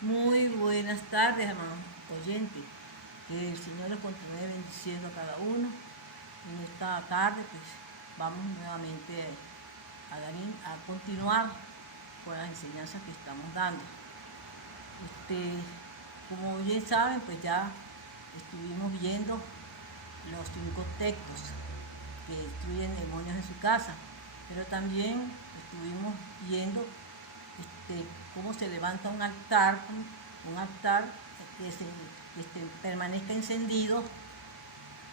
Muy buenas tardes, hermanos oyentes. Que el Señor les continúe bendiciendo a cada uno. En esta tarde, pues, vamos nuevamente a continuar con las enseñanzas que estamos dando. Como bien saben, pues ya estuvimos viendo los 5 textos que destruyen demonios en su casa, pero también estuvimos viendo cómo se levanta un altar que permanezca encendido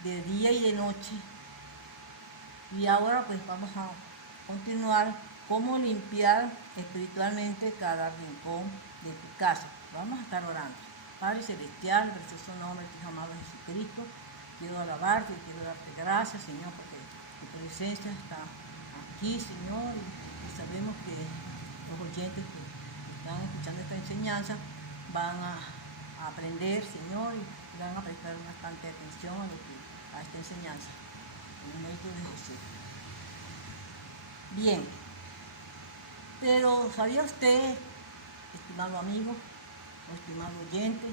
de día y de noche. Y ahora pues vamos a continuar cómo limpiar espiritualmente cada rincón de tu casa. Vamos a estar orando. Padre Celestial, precioso nombre de tu amado Jesucristo, quiero alabarte, quiero darte gracias, Señor, porque tu presencia está aquí, Señor, y sabemos que los oyentes que están escuchando esta enseñanza van a aprender, Señor, y van a prestar bastante atención a esta enseñanza. En el nombre de Jesús. Bien, pero ¿sabía usted, estimado amigo, o estimado oyente,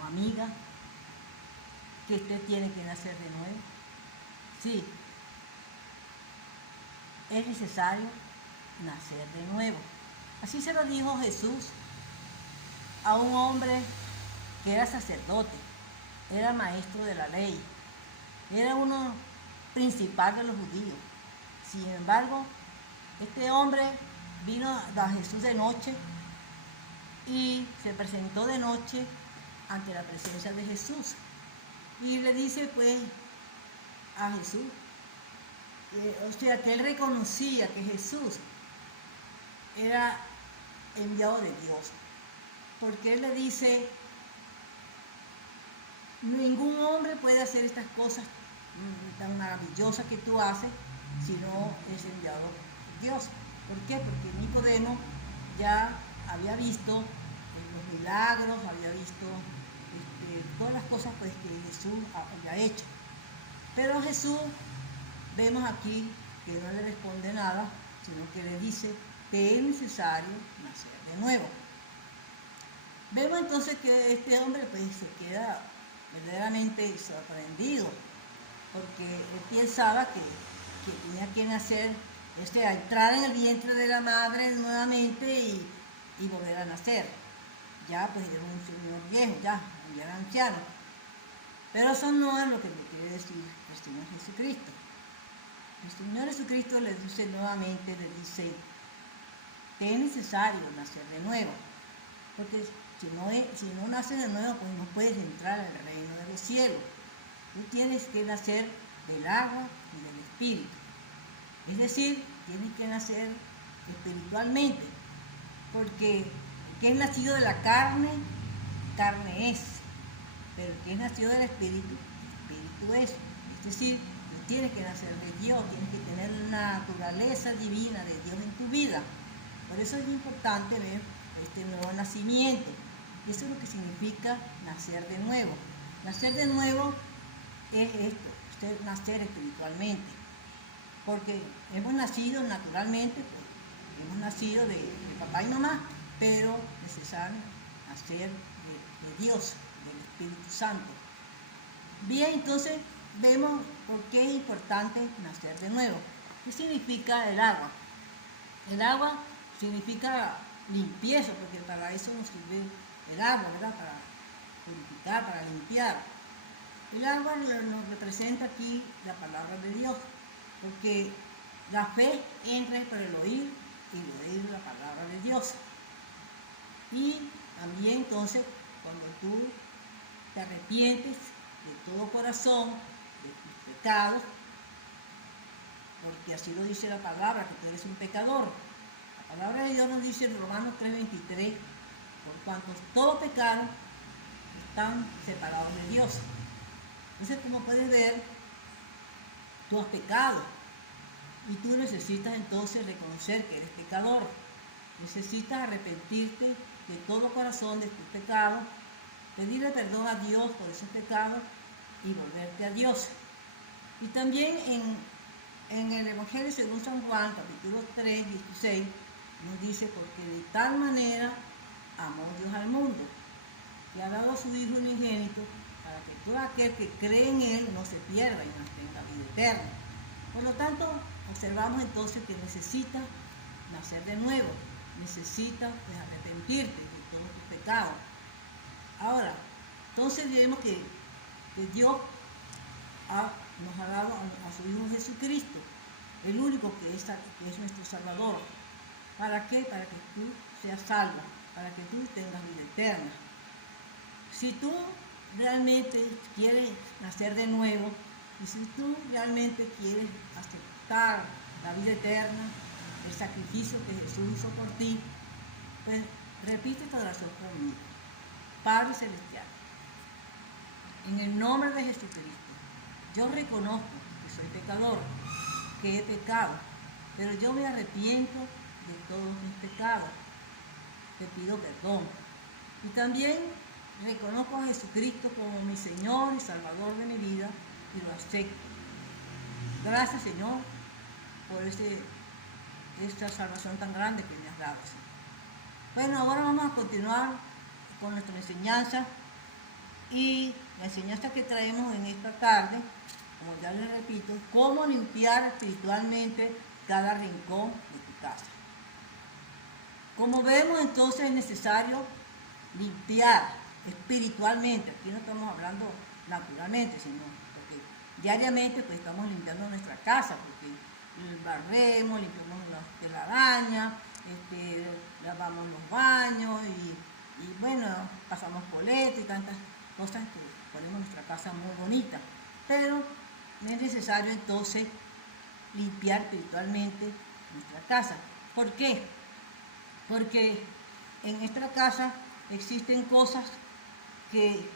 o amiga, que usted tiene que nacer de nuevo? Sí, es necesario nacer de nuevo. Así se lo dijo Jesús a un hombre que era sacerdote, era maestro de la ley, era uno principal de los judíos. Sin embargo, este hombre vino a Jesús de noche y se presentó de noche ante la presencia de Jesús. Y le dice pues a Jesús, o sea, que él reconocía que Jesús era enviado de Dios. Porque él le dice, ningún hombre puede hacer estas cosas tan maravillosas que tú haces si no es enviado por Dios. ¿Por qué? Porque Nicodemo ya había visto los milagros, había visto todas las cosas pues, que Jesús había hecho. Pero Jesús, vemos aquí que no le responde nada, sino que le dice que es necesario nacer de nuevo. Vemos entonces que este hombre pues, se queda verdaderamente sorprendido, porque él pensaba que tenía que nacer, entrar en el vientre de la madre nuevamente y volver a nacer. Ya pues era un señor viejo, ya era anciano. Pero eso no es lo que me quiere decir el Señor Jesucristo. El Señor Jesucristo le dice nuevamente, le dice que es necesario nacer de nuevo, porque si no naces de nuevo, pues no puedes entrar al reino de los cielos. Tú tienes que nacer del agua y del espíritu. Es decir, tienes que nacer espiritualmente, porque el que es nacido de la carne, carne es, pero el que es nacido del espíritu, espíritu es. Es decir, tú tienes que nacer de Dios, tienes que tener la naturaleza divina de Dios en tu vida. Por eso es importante ver este nuevo nacimiento. Eso es lo que significa nacer de nuevo. Nacer de nuevo es esto, nacer espiritualmente. Porque hemos nacido naturalmente, pues, hemos nacido de papá y mamá, pero es necesario nacer de Dios, del Espíritu Santo. Bien, entonces vemos por qué es importante nacer de nuevo. ¿Qué significa el agua? El agua significa limpieza, porque para eso nos sirve el agua, ¿verdad? Para purificar, para limpiar. El agua nos representa aquí la palabra de Dios, porque la fe entra por el oír y el oír la palabra de Dios. Y también entonces, cuando tú te arrepientes de todo corazón de tus pecados, porque así lo dice la palabra, que tú eres un pecador. La palabra de Dios nos dice en Romanos 3:23, por cuanto todo pecado están separados de Dios. Entonces, como puedes ver, tú has pecado y tú necesitas entonces reconocer que eres pecador. Necesitas arrepentirte de todo corazón de tus pecados, pedirle perdón a Dios por esos pecados y volverte a Dios. Y también en el Evangelio según San Juan, capítulo 3, 16, nos dice, porque de tal manera amó Dios al al mundo, que ha dado a su Hijo unigénito, para que todo aquel que cree en Él no se pierda y mantenga vida eterna. Por lo tanto, observamos entonces que necesitas nacer de nuevo, necesitas pues, arrepentirte de todos tus pecados. Ahora, entonces vemos que Dios nos ha dado a su Hijo Jesucristo, el único que es nuestro Salvador. ¿Para qué? Para que tú seas salvo, para que tú tengas vida eterna. Si tú realmente quieres nacer de nuevo, y si tú realmente quieres aceptar la vida eterna, el sacrificio que Jesús hizo por ti, pues repite esta oración conmigo. Padre Celestial, en el nombre de Jesucristo, yo reconozco que soy pecador, que he pecado, pero yo me arrepiento de todos mis pecados. Te pido perdón. Y también reconozco a Jesucristo como mi Señor y Salvador de mi vida y lo acepto. Gracias, Señor, por esta salvación tan grande que me has dado, Señor. Bueno, ahora vamos a continuar con nuestra enseñanza, y la enseñanza que traemos en esta tarde, como ya les repito, cómo limpiar espiritualmente cada rincón de tu casa. Como vemos, entonces es necesario limpiar espiritualmente. Aquí no estamos hablando naturalmente, sino porque diariamente pues estamos limpiando nuestra casa, porque barremos, limpiamos las telarañas, lavamos los baños y bueno, pasamos coleta y tantas cosas que ponemos nuestra casa muy bonita. Pero es necesario entonces limpiar espiritualmente nuestra casa. ¿Por qué? Porque en nuestra casa existen cosas que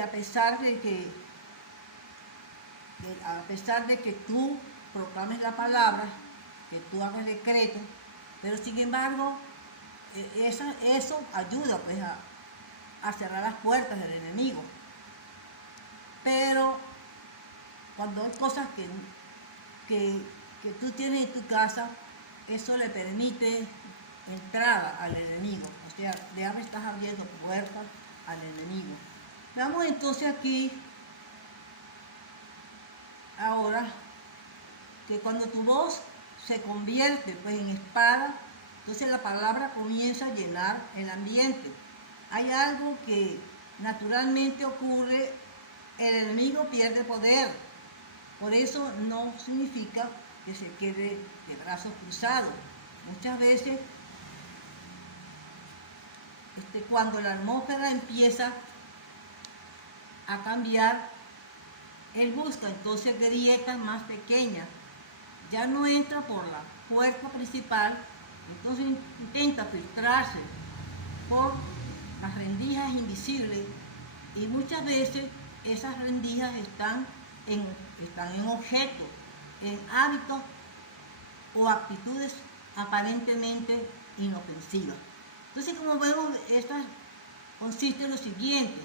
a pesar de que tú proclames la palabra, que tú hagas decreto, pero sin embargo eso ayuda pues a cerrar las puertas del enemigo. Pero cuando hay cosas que tú tienes en tu casa, eso le permite entrada al enemigo, o sea, ya me estás abriendo puertas al enemigo. Veamos entonces aquí ahora que cuando tu voz se convierte pues en espada, entonces la palabra comienza a llenar el ambiente. Hay algo que naturalmente ocurre, el enemigo pierde poder. Por eso no significa que se quede de brazos cruzados. Muchas veces cuando la atmósfera empieza a cambiar, él busca entonces grietas más pequeñas. Ya no entra por la puerta principal, entonces intenta filtrarse por las rendijas invisibles, y muchas veces esas rendijas están en objetos, en hábitos o actitudes aparentemente inofensivas. Entonces, como vemos, esta consiste en lo siguiente: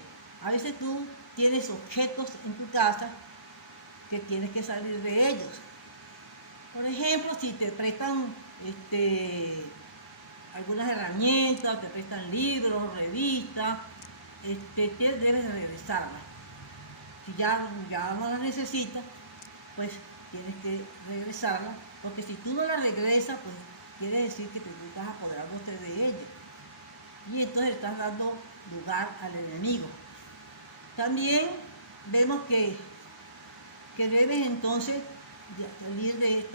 a veces tú tienes objetos en tu casa que tienes que salir de ellos. Por ejemplo, si te prestan algunas herramientas, te prestan libros, revistas, debes regresarlas. Si ya no las necesitas, pues tienes que regresarlas, porque si tú no las regresas, pues quiere decir que te estás apoderándote de ellas, y entonces estás dando lugar al enemigo. También vemos que debes entonces salir de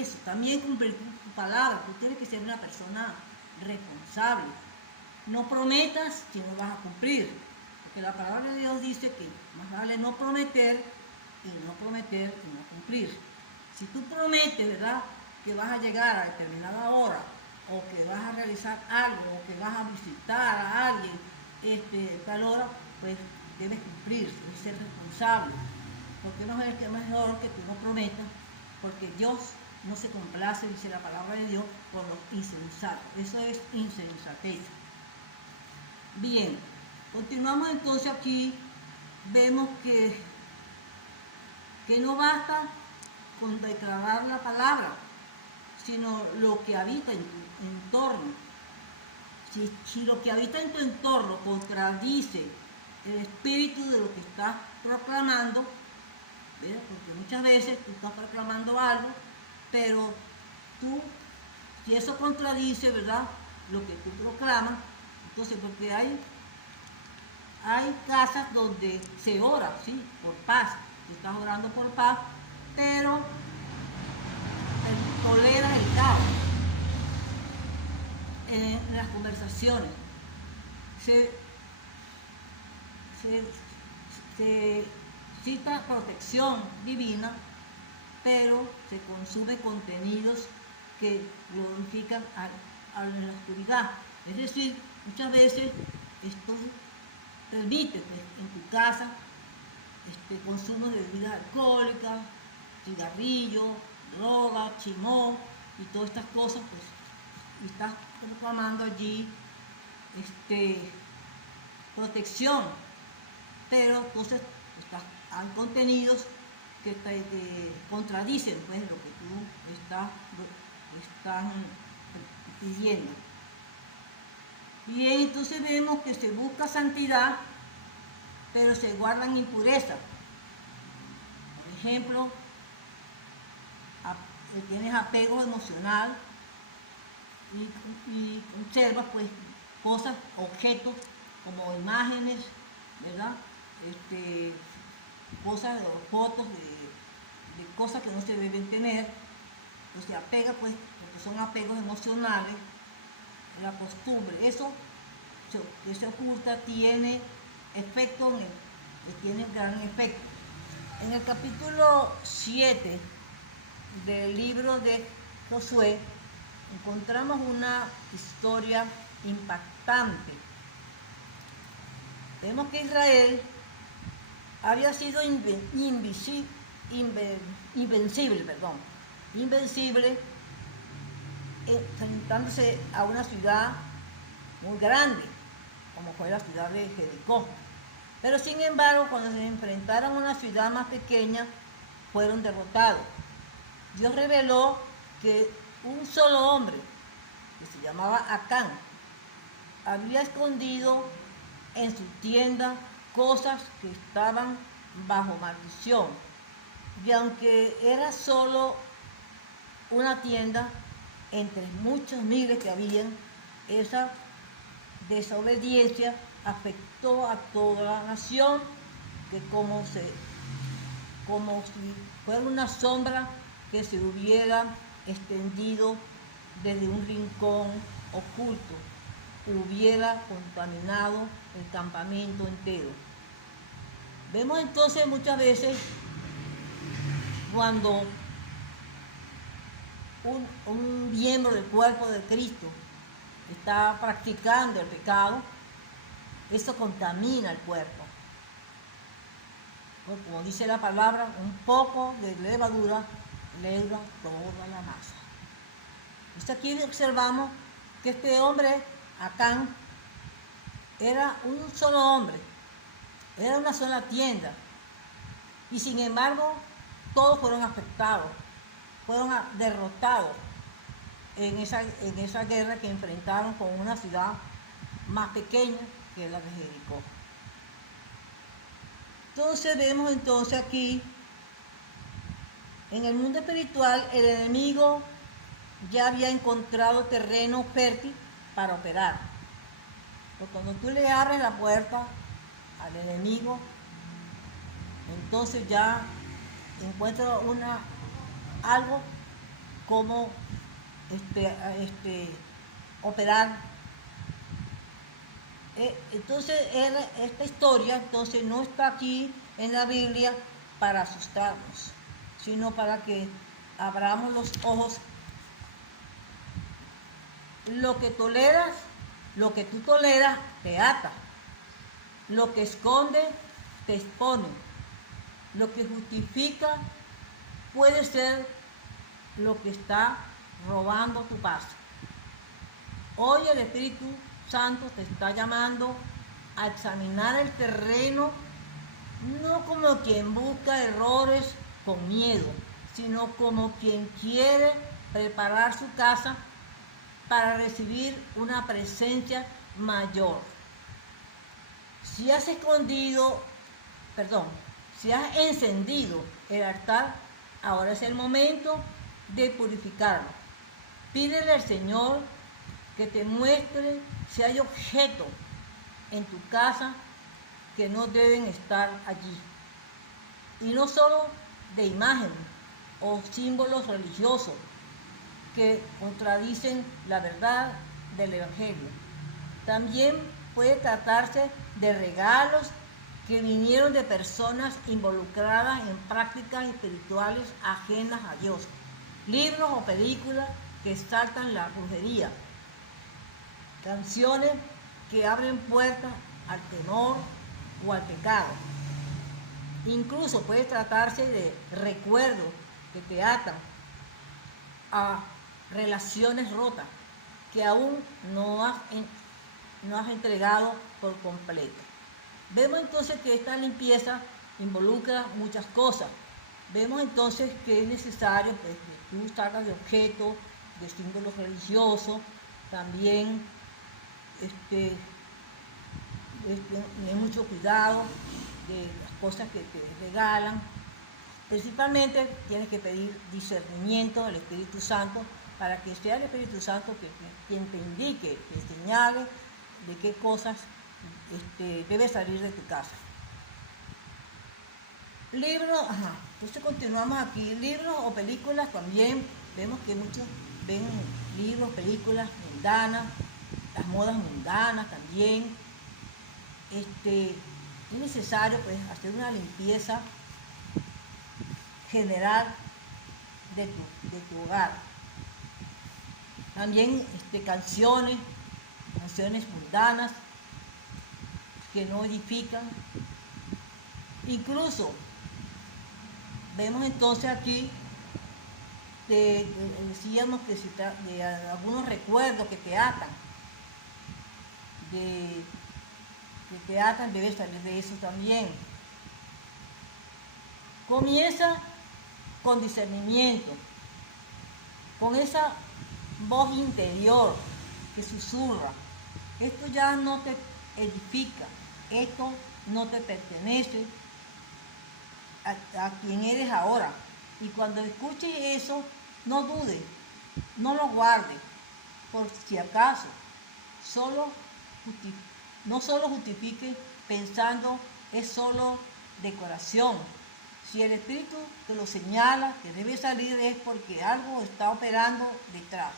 eso. También cumplir tu palabra. Tú tienes que ser una persona responsable. No prometas si no vas a cumplir, porque la palabra de Dios dice que más vale no prometer y no cumplir. Si tú prometes, ¿verdad?, que vas a llegar a determinada hora, o que vas a realizar algo, o que vas a visitar a alguien tal hora, pues debes cumplir, debes ser responsable, porque no es mejor que tú no prometas, porque Dios no se complace, dice la palabra de Dios, con los insensatos. Eso es insensatez. Bien, continuamos entonces aquí. Vemos que no basta con declarar la palabra, sino lo que habita en tu entorno. si lo que habita en tu entorno contradice el espíritu de lo que estás proclamando, ¿verdad? Porque muchas veces tú estás proclamando algo, pero tú, si eso contradice, ¿verdad?, lo que tú proclamas, entonces, porque hay casas donde se ora, ¿sí?, por paz, tú estás orando por paz, pero tolera el caos en las conversaciones. Se cita protección divina, pero se consume contenidos que glorifican a la oscuridad. Es decir, muchas veces esto permite en tu casa consumo de bebidas alcohólicas, cigarrillos, droga, chimó y todas estas cosas, pues, y estás proclamando allí protección, pero entonces hay contenidos que contradicen, pues, lo que tú estás pidiendo. Bien, entonces vemos que se busca santidad, pero se guardan impurezas. Por ejemplo, tienes apego emocional y observas, pues, cosas, objetos como imágenes, ¿verdad? Cosas, fotos de cosas que no se deben tener. Entonces se apega, pues, porque son apegos emocionales, la costumbre. Eso que se oculta tiene efecto, tiene gran efecto. En el capítulo 7 del libro de Josué encontramos una historia impactante. Vemos que Israel había sido invencible, enfrentándose a una ciudad muy grande, como fue la ciudad de Jericó. Pero sin embargo, cuando se enfrentaron a una ciudad más pequeña, fueron derrotados. Dios reveló que un solo hombre, que se llamaba Acán, había escondido en su tienda cosas que estaban bajo maldición. Y aunque era solo una tienda, entre muchos miles que habían, esa desobediencia afectó a toda la nación, que como si fuera una sombra que se hubiera extendido desde un rincón oculto, hubiera contaminado el campamento entero. Vemos entonces muchas veces cuando un miembro del cuerpo de Cristo está practicando el pecado, eso contamina el cuerpo. Pues, como dice la palabra, un poco de levadura leuda toda la masa. Entonces aquí observamos que este hombre, Acán, era un solo hombre, era una sola tienda, y sin embargo todos fueron afectados, fueron derrotados en esa guerra que enfrentaron con una ciudad más pequeña que la de Jericó. Entonces vemos aquí, en el mundo espiritual, el enemigo ya había encontrado terreno fértil para operar. Porque cuando tú le abres la puerta al enemigo, entonces ya encuentra algo como operar. Entonces esta historia no está aquí en la Biblia para asustarnos, sino para que abramos los ojos. Lo que tú toleras te ata. Lo que esconde te expone. Lo que justifica puede ser lo que está robando tu paz. Hoy el Espíritu Santo te está llamando a examinar el terreno, no como quien busca errores con miedo, sino como quien quiere preparar su casa para recibir una presencia mayor. Si has encendido el altar, ahora es el momento de purificarlo. Pídele al Señor que te muestre si hay objetos en tu casa que no deben estar allí. Y no solo de imágenes o símbolos religiosos que contradicen la verdad del Evangelio. También puede tratarse de regalos que vinieron de personas involucradas en prácticas espirituales ajenas a Dios. Libros o películas que exaltan la brujería. Canciones que abren puertas al temor o al pecado. Incluso puede tratarse de recuerdos que te atan a relaciones rotas que aún no has entregado por completo. Vemos entonces que esta limpieza involucra muchas cosas. Vemos entonces que es necesario pues, que tú salgas de objetos, de símbolos religiosos, también tener mucho cuidado de las cosas que te regalan. Principalmente tienes que pedir discernimiento al Espíritu Santo para que sea el Espíritu Santo quien te indique, te señale de qué cosas debe salir de tu casa. Libros, entonces continuamos aquí. Libros o películas también, vemos que muchos ven libros, películas mundanas, las modas mundanas también. Es necesario pues hacer una limpieza general de tu hogar. También canciones mundanas que no edifican. Incluso vemos entonces aquí decíamos que de algunos recuerdos que te atan, debes salir de eso también. Comienza con discernimiento, con esa voz interior que susurra. Esto ya no te edifica, esto no te pertenece a quien eres ahora. Y cuando escuches eso, no dudes, no lo guardes, por si acaso, no solo justifique pensando es solo decoración. Si el Espíritu te lo señala, que debe salir es porque algo está operando detrás.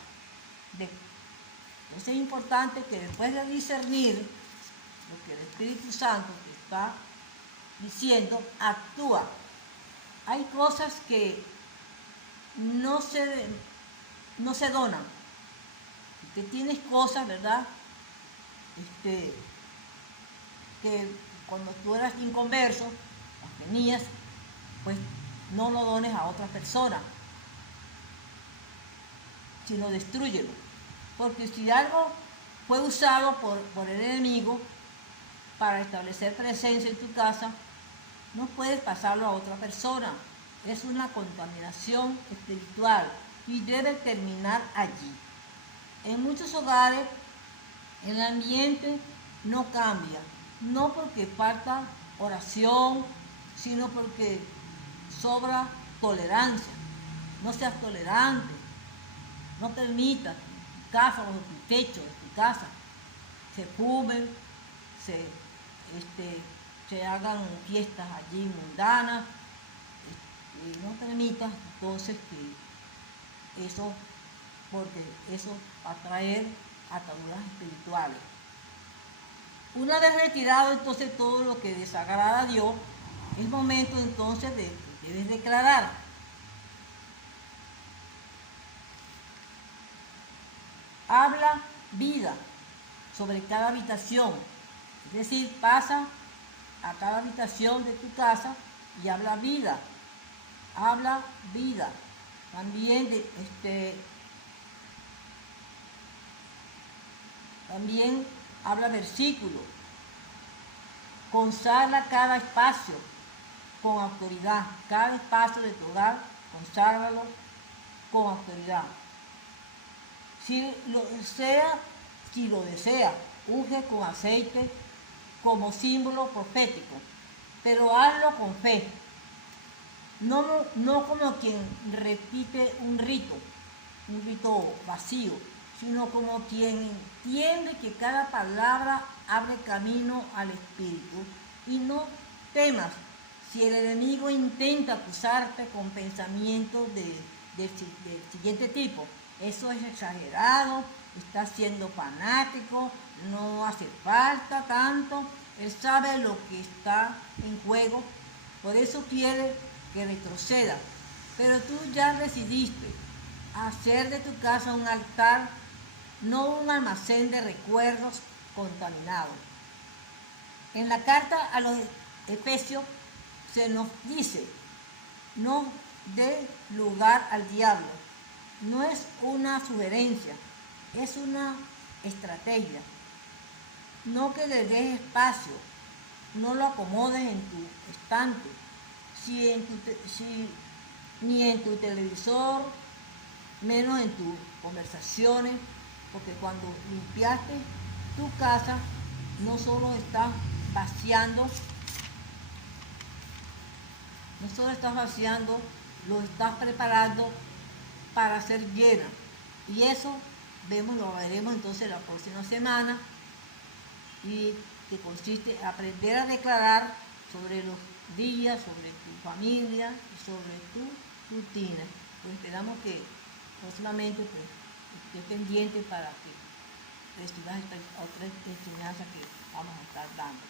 Entonces es importante que después de discernir lo que el Espíritu Santo te está diciendo, actúa. Hay cosas que no se donan. Que tienes cosas, ¿verdad? Que cuando tú eras inconverso, las tenías, pues no lo dones a otra persona, sino destrúyelo. Porque si algo fue usado por el enemigo para establecer presencia en tu casa, no puedes pasarlo a otra persona. Es una contaminación espiritual y debe terminar allí. En muchos hogares el ambiente no cambia, no porque falta oración, sino porque sobra tolerancia. No seas tolerante, no permitas que tu casa o tu techo de tu casa se fumen, se hagan fiestas allí mundanas, y no permitas entonces que eso, porque eso va a traer ataduras espirituales. Una vez retirado entonces todo lo que desagrada a Dios, es momento entonces de que debes declarar. Habla vida sobre cada habitación, es decir, pasa a cada habitación de tu casa y habla vida. Habla vida. También también habla versículos. Consagra cada espacio con autoridad. Cada espacio de tu hogar, conságralo con autoridad. Si lo desea, unge con aceite como símbolo profético, pero hazlo con fe, no como quien repite un rito vacío, sino como quien entiende que cada palabra abre camino al Espíritu. Y no temas si el enemigo intenta acusarte con pensamientos del siguiente tipo: eso es exagerado, está siendo fanático, no hace falta tanto. Él sabe lo que está en juego, por eso quiere que retroceda. Pero tú ya decidiste hacer de tu casa un altar, no un almacén de recuerdos contaminados. En la carta a los Efesios se nos dice: no dé lugar al diablo. No es una sugerencia, es una estrategia. No que le des espacio, no lo acomodes en tu estante, ni en tu televisor, menos en tus conversaciones, porque cuando limpiaste tu casa, no solo estás vaciando, lo estás preparando para ser llena. Y eso lo veremos entonces la próxima semana, y que consiste en aprender a declarar sobre los días, sobre tu familia y sobre tu rutina. Pues esperamos que próximamente estés pendiente para que recibas esta otra enseñanza que vamos a estar dando.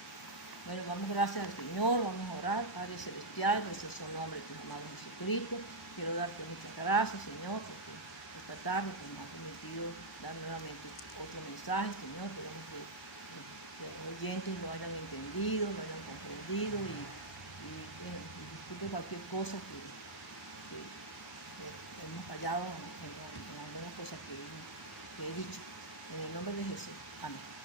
Bueno, damos gracias al Señor, vamos a orar. Padre Celestial, nuestro nombre, tu amado Jesucristo. Quiero darte muchas gracias, Señor, porque esta tarde te me has permitido dar nuevamente otro mensaje, Señor. Queremos que los oyentes lo hayan entendido, lo hayan comprendido y discute cualquier cosa que hemos fallado en algunas cosas que he dicho. En el nombre de Jesús. Amén.